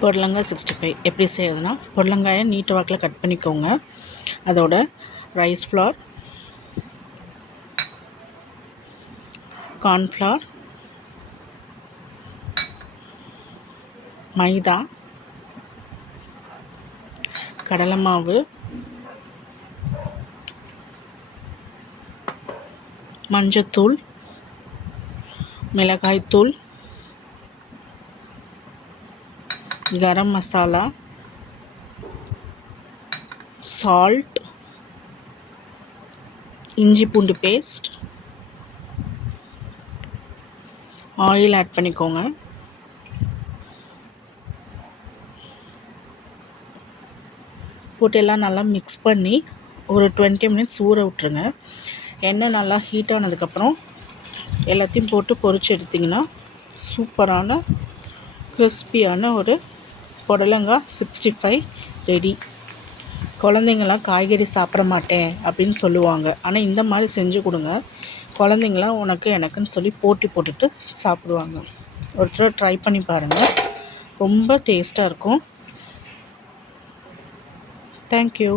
புடலங்காய் sixty five எப்படி செய்யறதுன்னா புடலங்காயை நீட்டு வாக்கில் கட் பண்ணிக்கோங்க. அதோட ரைஸ் ஃப்ளார் கார்ன்ஃப்ளார் மைதா கடலை மாவு மஞ்சத்தூள் மிளகாய்த்தூள் கரம் மசாலா சால்ட் இஞ்சி பூண்டு பேஸ்ட் ஆயில் ஆட் பண்ணிக்கோங்க. போட்டு எல்லாம் நல்லா மிக்ஸ் பண்ணி ஒரு டுவெண்ட்டி மினிட்ஸ் ஊற விட்ருங்க எண்ணெய் நல்லா ஹீட் ஆனதுக்கப்புறம் எல்லாத்தையும் போட்டு பொறிச்சு எடுத்திங்கன்னா சூப்பரான கிறிஸ்பியான ஒரு புடலங்காய் சிக்ஸ்டி ஃபைவ் ரெடி குழந்தைங்களாம் காய்கறி சாப்பிட மாட்டேன் அப்படின்னு சொல்லுவாங்க. ஆனால் இந்த மாதிரி செஞ்சு கொடுங்க. குழந்தைங்களாம் உனக்கு எனக்குன்னு சொல்லி போட்டி போட்டுட்டு சாப்பிடுவாங்க. ஒருத்தர் ட்ரை பண்ணி பாருங்கள் ரொம்ப டேஸ்ட்டாக இருக்கும். தேங்க்யூ